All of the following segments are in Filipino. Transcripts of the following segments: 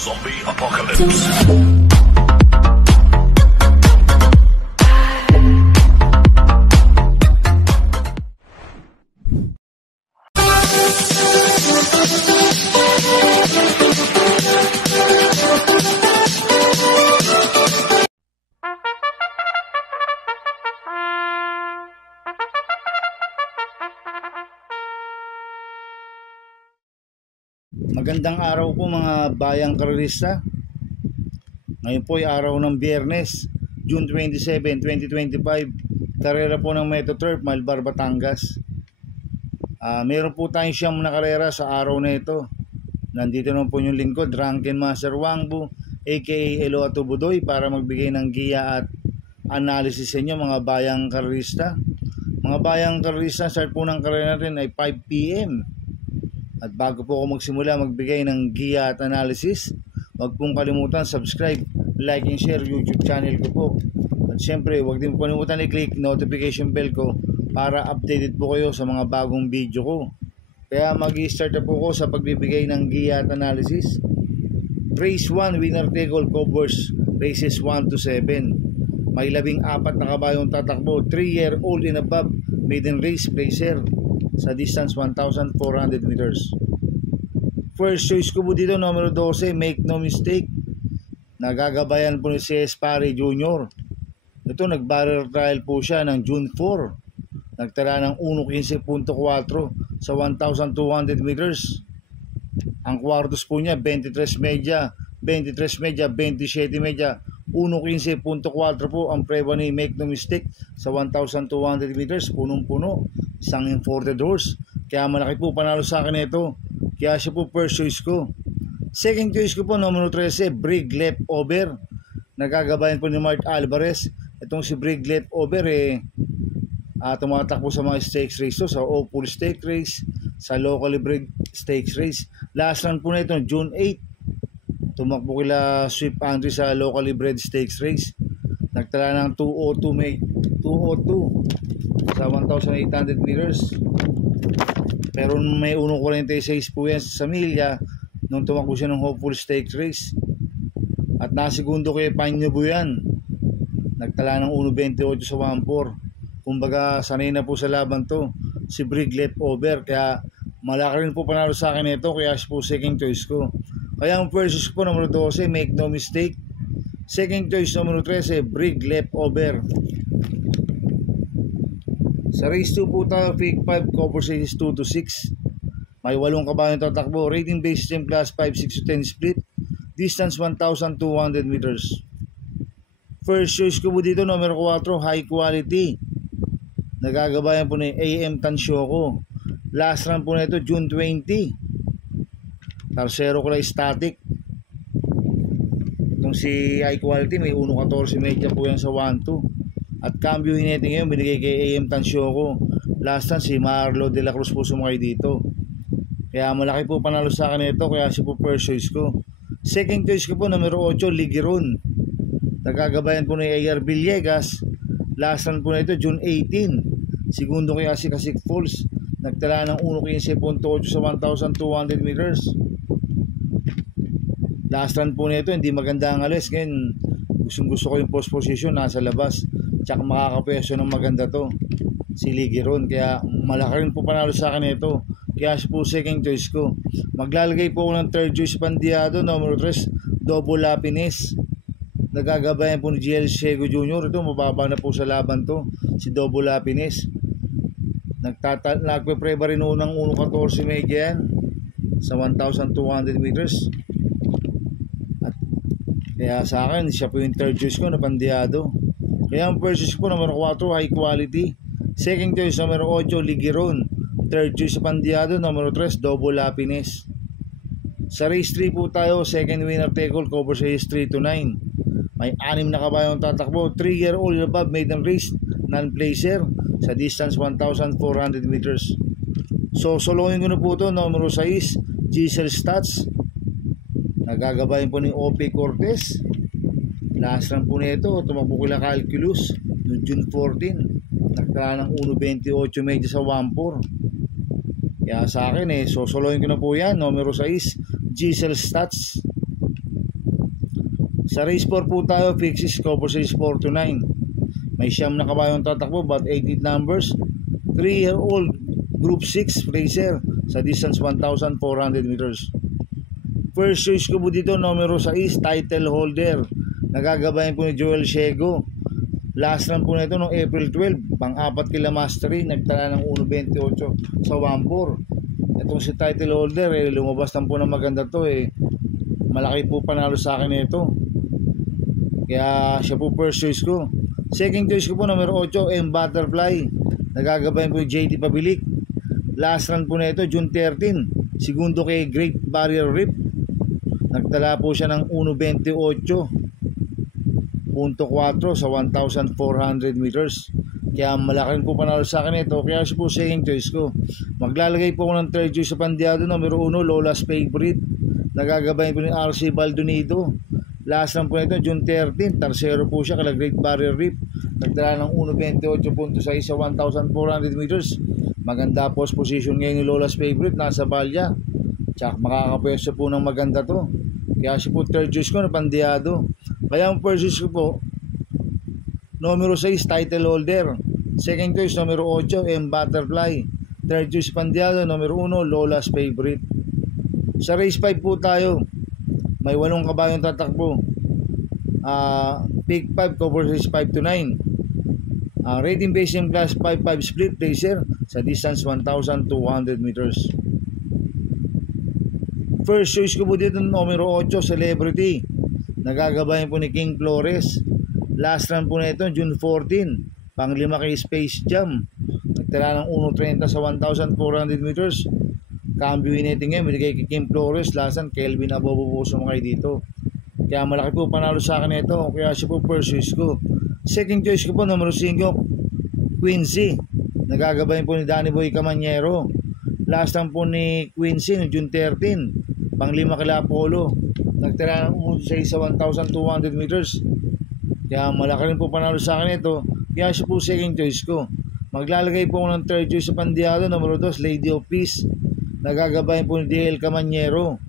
Zombie Apocalypse. Magandang araw po mga bayang karerista. Ngayon po ay araw ng Biyernes, June 27, 2025. Karera po ng Metro Turf, Malbar, Batangas. Meron po tayong siyam na karera sa araw na ito. Nandito naman po yung lingkod, Drunken Master Wangbu, aka Elo Atubudoy, para magbigay ng giya at analysis sa inyo mga bayang karerista. Mga bayang karerista, start po ng karera natin ay 5 PM. At bago po ako magsimula magbigay ng giya at analysis, huwag pong kalimutan subscribe, like and share YouTube channel ko po. At syempre huwag din po kalimutan i-click notification bell ko para updated po kayo sa mga bagong video ko. Kaya mag-i-start na po ako sa pagbibigay ng giya at analysis. Race 1, winner take all covers races 1 to 7. May 14 na kabayong tatakbo, 3-year-old and above, maiden race placer sa distance 1,400 meters. First choice ko po dito, numero 12, Make No Mistake. Nagagabayan po ni C.S. Pare Jr. Ito, nag-barrel trial po siya ng June 4. Nagtala ng 1.15.4 sa 1,200 meters. Ang kwartos po niya, 23 media, 27 media, 1.15.4 po ang preba ni Make No Mistake sa 1,200 meters, punong-puno, isang imported horse. Kaya malaki po panalo sa akin ito. Kaya siya po first choice ko. Second choice ko po, numero 13, Brig Left Over. Nagagabayan po ni Mart Alvarez. Itong si Brig Left Over tumatakbo sa mga stakes race to, sa Opal Stake Race, sa Locally Bred Stakes Race. Last run po na ito, June 8. Tumakbo kila Swift Andrew sa Locally Bred Stakes Race. Nagtala ng 202 sa 1,800 meters. Pero may 1.46 po yan sa milya nung tumakbo siya ng Hopeful Stakes Race. At nasigundo kay Panyo Buyan. Nagtala ng 1.28 sa 1.4. Kumbaga sanay na po sa laban to si Brig Left Over. Kaya malaki rin po panalo sa akin ito. Kaya siya po second choice ko. Kaya ang first choice ko, numero 12, Make No Mistake. Second choice, numero 13, Brig Left Over. Sa race 2 po tayo, Fake 5, cover races 2 to 6. May 8 kabayong tatakbo. Rating based team class 5, 6 to 10 split. Distance 1,200 meters. First choice ko po dito, numero 4, High Quality. Nagagabayan po ni AM Tansyoko. Last run po na ito, June 20. Tarsero ko lang static. Itong si High Quality, may 1.14 media po yan sa 1.2. At cambio hinete ngayon, binigay kay AM Tansyoko. Last time, si Marlo de la Cruz po sumakay dito. Kaya malaki po panalo sa akin ito, kaya si po first choice ko. Second choice ko po, numero 8, Ligiron. Nagagabayan po ni AR Villegas. Last run po na ito, June 18. Segundo kay Asik Falls. Nagtala ng 1.15.8 sa 1,200 meters. Last run po na ito, hindi maganda ang alis. Ngayon, gusto ko yung post position, nasa labas. Tsaka makakapwesto ng maganda to, si Ligiron. Kaya malaki rin po panalo sa akin ito. Kaya siya po second choice ko. Maglalagay po ako ng third choice Bandiado, numero 3, Double Happiness. Nagagabayan po ni GL Sego Jr. Ito, mababa na po sa laban to, si Double Happiness. Nagpe-preba rin unang 1.14 media yan sa 1,200 meters. At kaya sa akin, siya po yung third choice ko na Bandiado. Kaya ang first choice ko, numero 4, High Quality. Second choice, numero 8, Ligiron. Third choice sa Bandiado, numero 3, Double Happiness. Sa race 3 po tayo, second winner take all, cover sa race 3 to 9. May 6 na kabayong tatakbo, 3-year-old above, maiden race, non-placer, sa distance 1,400 meters. So, soloin ko na po ito, numero 6, Giselle Stats. Nagagabayan po ni O.P. Cortez. Last run po nito, tumakbo kila Calculus noong June 14. Nagtala ng 1.28 medyo sa 1.4. Kaya sa akin sosoloyin ko na po yan. Numero 6, Giselle Stats. Sa race 4 po tayo, fixes cover race 4 to 9. May siyam na kabayong tatakbo, but 88 numbers. 3-year-old Group 6 racer sa distance 1,400 meters. First choice ko po dito, numero 6, title holder. Nagagabayan po ni Joel Ciego. Last run po na ito noong April 12, pang-4 kila mastery, nagtala ng 1.28 sa 1.4. Itong si title holder, lumabas lang po na maganda to malaki po panalo sa akin ito. Kaya siya po first choice ko. Second choice ko po, numero 8, M Butterfly. Nagagabayan po yung JD Pabilik. Last run po na ito, June 13. Segundo kay Great Barrier Reef. Nagtala po siya ng 1.28.4 sa 1,400 meters. Kaya malaki po panalo sa akin ito. Kaya siya po second choice ko. Maglalagay po ako ng third choice sa pandiado, numero 1, Lola's Favorite. Nagagabayan po ni RC Baldonido. Last run po nito, June 13, tersero po siya kala Great Barrier Reef. Nagdala ng 1.28.6 sa 1,400 meters. Maganda post position ngayon ni Lola's Favorite, nasa balya. Tsaka makakapwesto po ng maganda to. Kaya siya po third choice ko na pandiado. Kaya ang first choice ko po, numero 6, title holder. Second choice, numero 8, M Butterfly. Third choice pandiado, numero 1, Lola's Favorite. Sa race 5 po tayo, may 8 kabayong tatakbo. Pick 5, cover race 5 to 9. Rating based in class 5-5 split racer sa distance 1,200 meters. First choice ko po dito, numero 8, Celebrity. Nagagabayan po ni King Flores. Last run po na ito, June 14. Pang-5 kay Space Jam. Nagtala ng 1.30 sa 1,400 meters. Cambio inating ngayon, binigay kay King Flores. Last run, Kelvin Abobo po sa mga dito. Kaya malaki po panalo sa akin ito. Kaya siya po first choice ko. Second choice ko po, numero 5, Quincy. Nagagabayan po ni Danny Boy Camanyero. Last run po ni Quincy no June 13. Pang-5 kay Apollo. Nagtala ng 1.6 sa 1,200 meters. Kaya malaki rin po panalo sa akin ito. Kaya siya po second choice ko. Maglalagay po ako ng third choice sa pandiado, numero 2, Lady of Peace. Nagagabayan po ni DL Camanyero.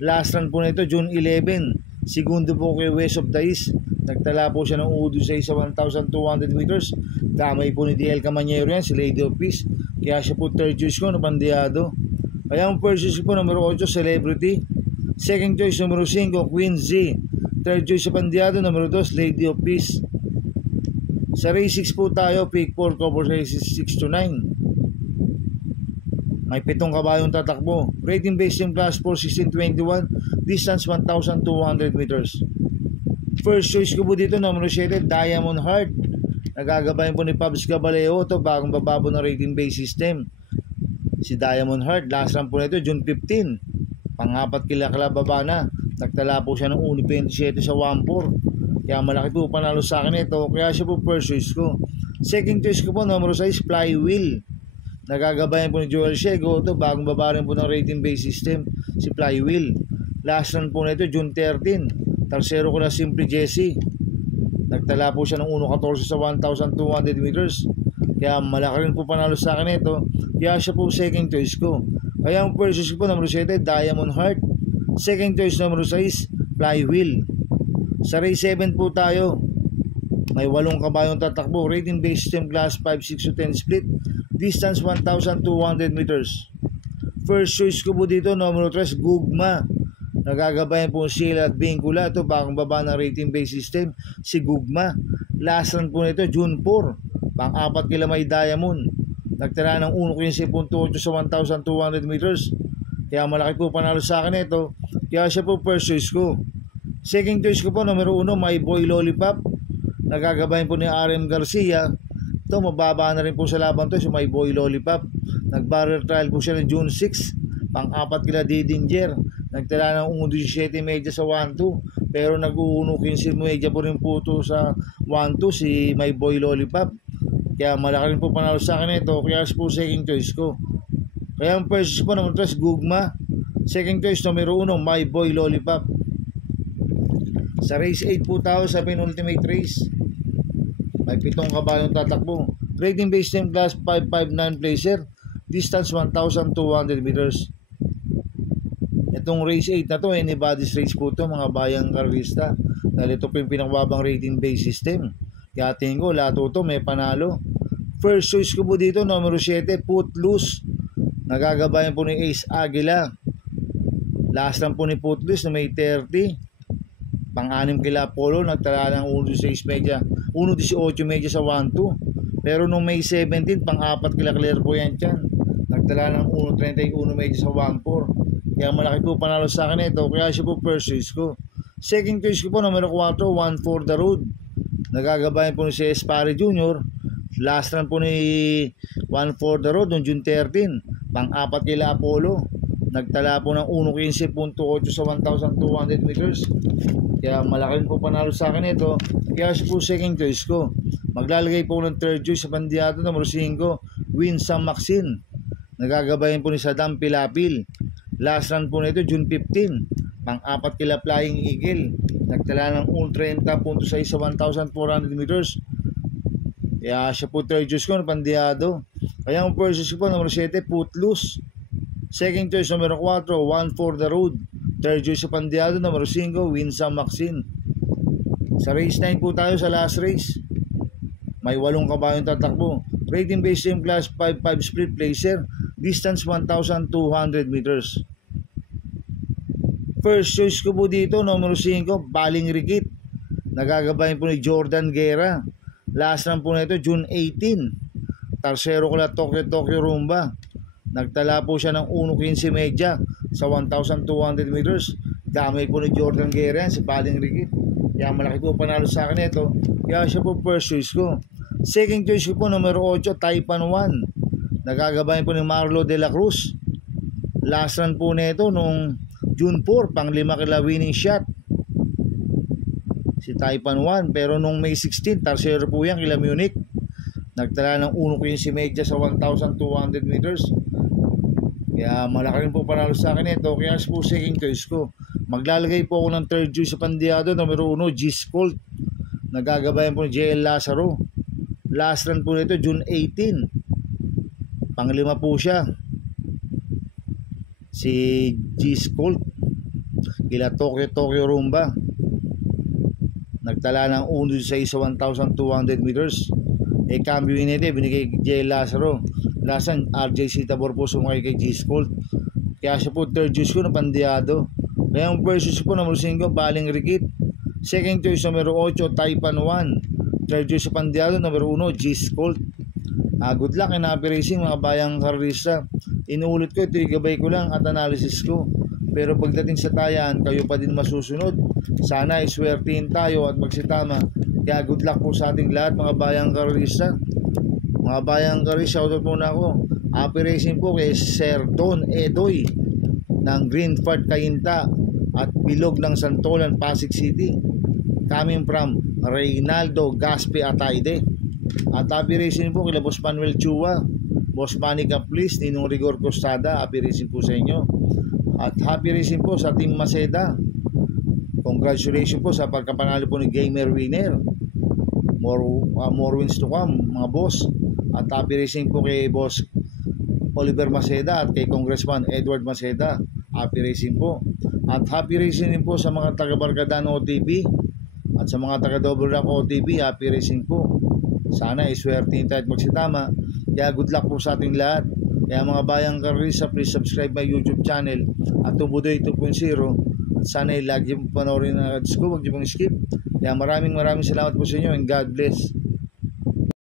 Last run po na ito, June 11. Segundo po kay West of the East. Nagtala po siya ng 1.6 sa 1,200 meters. Damay po ni DL Camanyero yan, si Lady of Peace. Kaya siya po third choice ko na pandiado. Kaya ang first choice po, numero 8, Celebrity. Second choice, numero 5, Queen Z. Third choice sa pandiado, numero 2, Lady of Peace. Sa race 6 po tayo, pick 4, cover races 6 to 9. May 7 kabayong tatakbo. Rating based in class 4, 1621, distance 1,200 meters. First choice ko po dito, numero 7, Diamond Heart. Nagagabayan po ni Pabs Caballeo. Ito, bagong bababo ng rating based system. Si Diamond Heart, last run po nito, June 15. Pang-4 kila baba na. Nagtala po siya ng 1.27 sa 1.4. Kaya malaki po panalo sa akin ito. Kaya siya po first choice ko. Second choice ko po, numero 6, Flywheel. Nagagabayan po ni Joel Ciego. Ito, bagong baba rin po ng rating based system, si Flywheel. Last run po na ito, June 13. Tersero ko na Simply Jesse. Nagtala po siya ng 1.14 sa 1,200 meters. Kaya malaki rin po panalo sa akin ito. Kaya siya po second choice ko. Kaya ang first choice ko, numero 7, Diamond Heart. Second choice, numero 6, Flywheel. Sa race 7 po tayo. May 8 kabayong tatakbo. Rating based system class 5, 6 to 10 split. Distance 1,200 meters. First choice ko po dito, numero 3, Gugma. Nagagabayan po Sheila at Bingkula. Ito, bagong baba ng rating based system, si Gugma. Last run po nito, June 4. Pang-4 kila may Diamond. Nagtala ng 1.15.8 sa 1,200 meters. Kaya malaki po panalo sa akin ito. Kaya siya po first choice ko. Second choice ko po, numero 1, My Boy Lollipop. Nagagabayan po ni RM Garcia. Ito, mababa na rin po sa laban to, si My Boy Lollipop. Nag-barrel trial po siya ng June 6. Pang-4 kila Didinger. Nagtala ng 1.17 medya sa 1.2. Pero nag-uunok yung si medya po rin po to sa 1.2, si My Boy Lollipop. Kaya malaki rin po panalo sa akin ito. Kaya po second choice ko. Kaya ang first choice po, numero 3, Gugma. Second choice, numero 1, My Boy Lollipop. Sa race 8 po tayo sa penultimate race. May 7 kabayong tatakbo. Rating based in class 559 placer. Distance 1,200 meters. Ito Itong race 8 na to, anybody's race po to mga bayang karista. Dahil ito po yung pinakababang rating based system. Kaya tingin ko, lahat ito may panalo. First choice ko po dito, numero 7, Footloose. Nagagabayan po ni Ace Aguila. Last lang po ni Footloose na may 30. Pang-anim kila Apollo, nagtala ng 1.16 media. 1.18 media sa 1.2. Pero nung May 17, pang-apat kila Claire po yan dyan. Nagtala ng 1.31 media sa 1.4. Kaya malaki po panalo sa akin ito. Kaya siya po first choice ko. Second choice ko po, numero 4, One for the Road. Nagagabayan po ni si Espare Jr. Last run po ni One for the Road noong June 13. Pang-apat kila Apollo. Nagtala po ng 1.15.8 sa 1,200 meters. Kaya malaki po panalo sa akin ito. Kaya siya po second choice ko. Maglalagay po ng third choice sa Pandiado, numero 5, Win Sam Maxine. Nagagabayan po ni Saddam Pilapil. Last run po nito June 15. Pang-apat kila Flying Eagle. Nagtala ng 1.30.6 sa 1,400 meters. Kaya siya po third choice ko ng Pandiado. Kaya ang first choice ko po, numero 7, Footloose. Second choice, numero 4, One for the Road. Third choice sa Pandiado, numero 5, Win Sam Maxine. Sa race 9 po tayo sa last race. May 8 kabayong tatakbo. Rating based same class 5-5 split placer. Distance 1,200 meters. First choice ko po dito, numero 5, Baling Rikit. Nagagabayan po ni Jordan Guerra. Last run po na ito, June 18. Tarsero ko na Tokyo Rumba. Nagtala po siya ng 1.15 media sa 1,200 meters. Damay po ni Jordan Guerra si Baling Rikit. Kaya malaki po panalo sa akin ito. Kaya siya po first choice ko. Second choice ko po, numero 8, Taipan 1. Nagagabayan po ni Marlo de la Cruz. Last run po nito nung June 4, pang-5 kila winning shot. Si Taipan 1. Pero nung May 16, tarsero po yan kila Munich. Nagtala ng 1.15 media sa 1,200 meters. Kaya malaki rin po panalo sa akin ito. Kaya po second choice ko. Maglalagay po ako ng third choice sa Pandiado, numero 1, G's Colt. Nagagabayan po ni JL Lazaro. Last run po nito June 18. Pang-5 po siya. Si G's Colt. Kila Tokyo Rumba. Nagtala ng 1.16 sa 1,200 meters. Cambio nito binigay kay JL Lazaro. Lasan RJ Tabor po sumakay kay G's Colt. Kaya siya po third choice ko na Pandiado. Kaya ang first choice po, numero 5, Baling Rikit. Second choice, numero 8, Taipan 1. Third choice sa Pandiado, numero 1, G's Colt. Good luck in Happy Racing mga bayang karista. Inuulit ko, ito igabay ko lang at analysis ko. Pero pagdating sa tayan, kayo pa din masusunod. Sana iswertihin tayo at magsitama. Kaya good luck po sa ating lahat mga bayang karista. Mga bayang karista, shoutout muna ako. Happy Racing po kay Sir Don Edoy ng Green Fort Kayinta at Bilog ng Santolan, Pasig City. Coming from Reynaldo Gaspi Ataide. At happy racing po kila Boss Manuel Chua, Boss Manny Caplis, Ninong Rigor Costada. Happy racing po sa inyo. At happy racing po sa Team Maceda. Congratulations po sa pagkapanalo po ni Gamer Winner. More wins to come mga boss. At happy racing po kay Boss Oliver Maceda at kay Congressman Edward Maceda. Happy racing po. At happy racing din po sa mga taga-Barkadan OTP at sa mga taga-Double Rock OTP. Happy racing po. Sana iswertihin tayo at magsitama. Kaya good luck po sa ating lahat. Kaya mga bayang karisa, please subscribe my YouTube channel at Tubudoy 2.0. At sana lagi po panoorin ang ads ko. Huwag niyo pong skip. Kaya maraming salamat po sa inyo and God bless.